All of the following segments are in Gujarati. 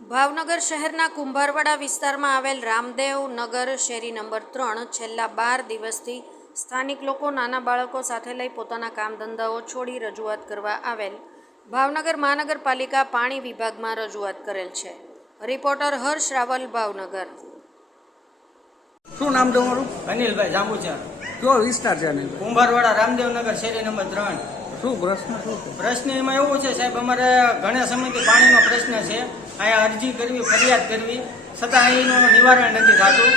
ભાવનગર શહેરના કુંભારવાડા વિસ્તારમાં આવેલ રામદેવ નગર શેરી નંબર ત્રણ છેલ્લા બાર દિવસથી સ્થાનિક લોકો નાના બાળકો સાથે લઈ પોતાના કામ ધંધાઓ છોડી રજૂઆત કરવા આવેલ. ભાવનગર મહાનગરપાલિકા પાણી વિભાગમાં રજૂઆત કરેલ છે. રિપોર્ટર હર્ષ રાવલ ભાવનગર. શું નામ તમારું? અનિલભાઈ જાંબુચર કયો વિસ્તાર છે અનિલભાઈ કુંભારવાડા રામદેવનગર શેરી નંબર ત્રણ. શું પ્રશ્ન શું છે? પ્રશ્ન એમાં એવું છે સાહેબ અમારે ઘણા સમયથી પાણીનો પ્રશ્ન છે. અહીંયા અરજી કરવી ફરિયાદ કરવી. છતાં અહીંનું નિવારણ નથી થતું.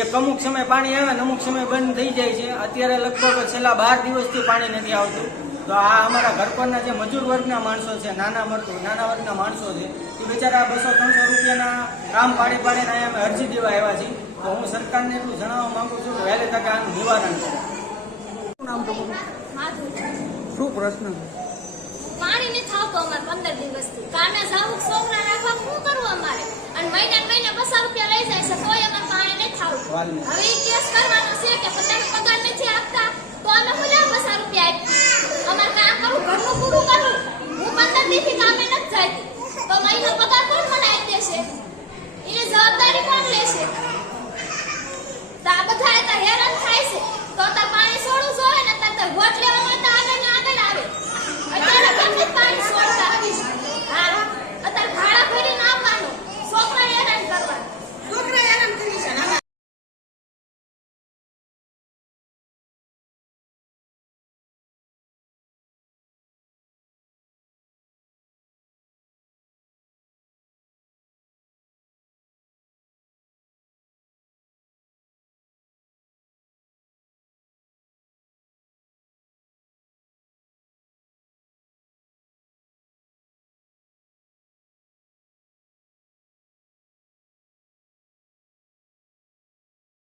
એક અમુક સમય પાણી આવે ને અમુક સમય બંધ થઈ જાય છે. અત્યારે લગભગ છેલ્લા બાર દિવસથી પાણી નથી આવતું. તો આ અમારા ઘર પરના જે મજૂર વર્ગના માણસો છે નાના વર્ગ નાના વર્ગના માણસો છે એ બિચારા બસો ત્રણસો રૂપિયાના કામ પાડી પાડીને અહીંયા અમે અરજી દેવા આવ્યા છીએ. તો હું સરકારને એટલું જણાવવા માંગુ છું કે વહેલી તકે આનું નિવારણ કરે. શું નામ શું પ્રશ્ન છે? પાણી નથી આવતું અમારે પંદર દિવસથી. કામે જાવું છોકરા રાખવા શું કરવું અમારે? અને મહિને મહિને બસો રૂપિયા લઈ જાય છે તોય અમારે પાણી નહીં વાલને. હવે કરવા